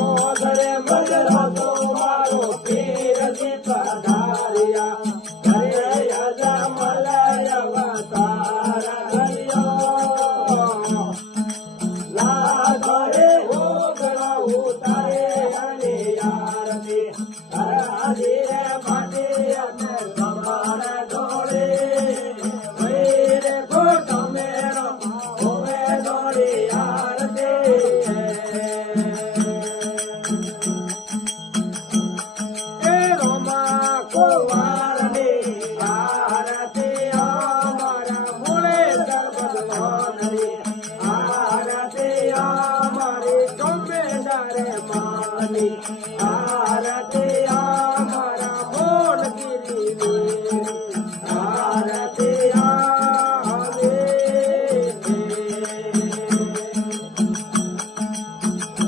ઓદરે મગરો તો મારો પીર પધાર્યા હરે અજા મલય અવતાર હરિયો લાગરે ઓગળો ઉતારે અને આરતી હરાજીરે માટે અને સવાણ દોડે વૈરે ફોટો મેરો હોવે દોડી આરતી એ રોમા કુંવારની આરતી અમારા મૂળે ગર્ભધ્વની આરતી અમારી ચોમેદારે માની